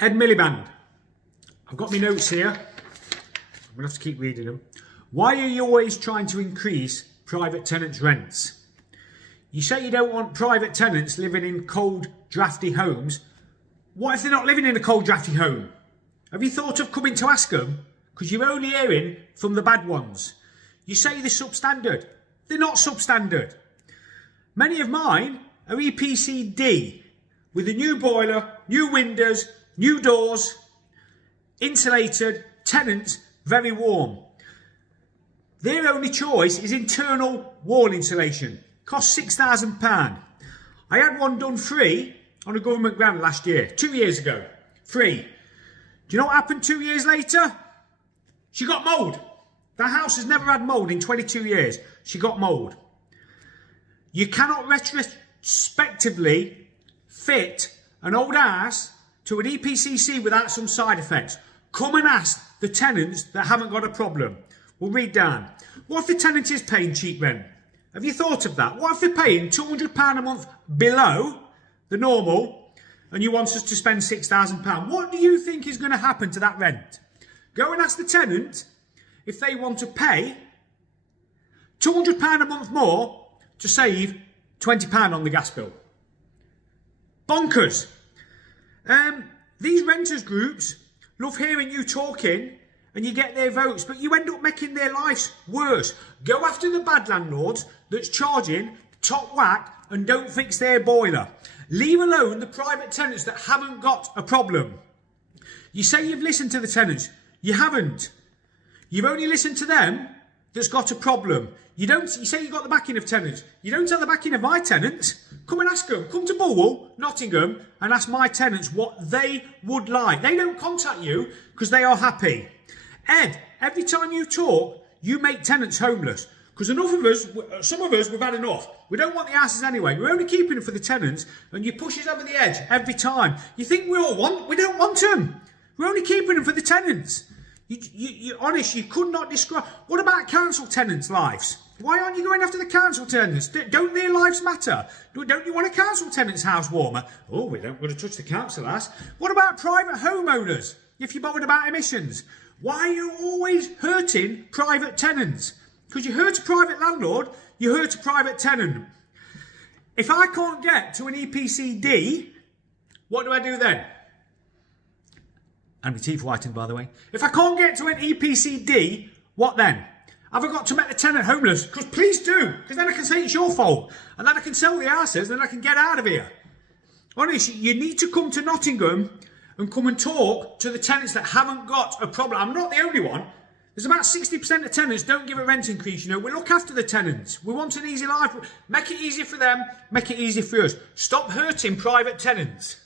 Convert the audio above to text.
Ed Miliband. I've got my notes here. I'm going to have to keep reading them. Why are you always trying to increase private tenants' rents? You say you don't want private tenants living in cold, drafty homes. What if they're not living in a cold, drafty home? Have you thought of coming to ask them? Because you're only hearing from the bad ones. You say they're substandard. They're not substandard. Many of mine are EPC D, with a new boiler, new windows, new doors, insulated, tenants, very warm. Their only choice is internal wall insulation. Costs £6,000. I had one done free on a government grant last year, 2 years ago. Free. Do you know what happened 2 years later? She got mould. The house has never had mould in 22 years. She got mould. You cannot retrospectively fit an old house to an EPCC without some side effects. Come and ask the tenants that haven't got a problem. We'll read down. What if the tenant is paying cheap rent? Have you thought of that? What if they're paying £200 a month below the normal and you want us to spend £6,000? What do you think is going to happen to that rent? Go and ask the tenant if they want to pay £200 a month more to save £20 on the gas bill. Bonkers. These renters groups love hearing you talking and you get their votes, but you end up making their lives worse. Go after the bad landlords that's charging top whack and don't fix their boiler. Leave alone the private tenants that haven't got a problem. You say you've listened to the tenants. You haven't. You've only listened to them that's got a problem. You say you've got the backing of tenants. You don't have the backing of my tenants. Come and ask them. Come to Bulwell, Nottingham, and ask my tenants what they would like. They don't contact you because they are happy. Ed, every time you talk, you make tenants homeless. Because enough of us, some of us, we've had enough. We don't want the houses anyway. We're only keeping them for the tenants, and you push us over the edge every time. You think we don't want them. We're only keeping them for the tenants. You're honest, you could not describe. What about council tenants' lives? Why aren't you going after the council tenants? Don't their lives matter? Don't you want a council tenant's house warmer? Oh, we don't want to touch the council house. What about private homeowners, if you're bothered about emissions? Why are you always hurting private tenants? Because you hurt a private landlord, you hurt a private tenant. If I can't get to an EPCD, what do I do then? And my teeth whitened, by the way. If I can't get to an EPCD, what then? Have I got to make the tenant homeless? Because please do, because then I can say it's your fault. And then I can sell the houses, then I can get out of here. Honestly, you need to come to Nottingham and come and talk to the tenants that haven't got a problem. I'm not the only one. There's about 60% of tenants don't give a rent increase. You know, we look after the tenants. We want an easy life. Make it easy for them, make it easy for us. Stop hurting private tenants.